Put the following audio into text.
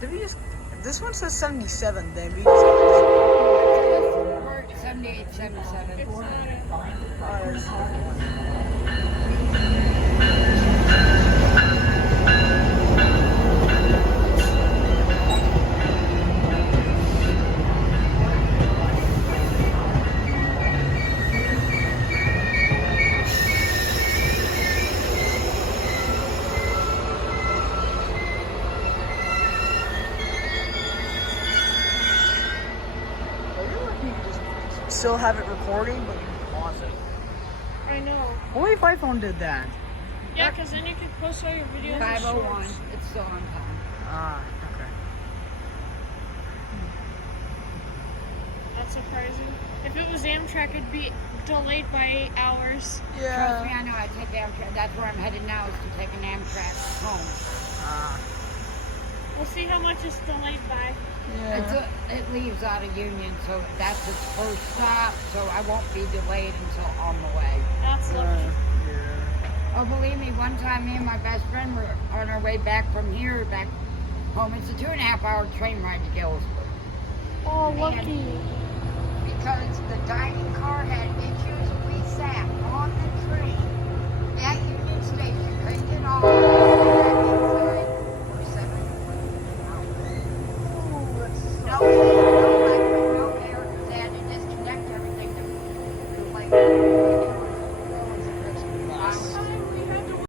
Did we just? This one says 77. Then we just. We're 78, 77. It's not Still have it recording, but you can pause it. I know. Only if iPhone did that. Yeah, because then you can post all your videos. 5:01. And shorts. It's still on time. Ah, okay. That's surprising. If it was Amtrak, it'd be delayed by 8 hours. Trust me, I know. I take Amtrak. That's where I'm headed now, is to take an Amtrak home. Ah, We'll see how much it's delayed by. yeah. It leaves out of Union, so that's its first stop, so I won't be delayed until on the way. That's lucky. Yeah. Oh, believe me, one time me and my best friend were on our way back from here, back home. It's a 2.5 hour train ride to Galesburg. Oh, lucky.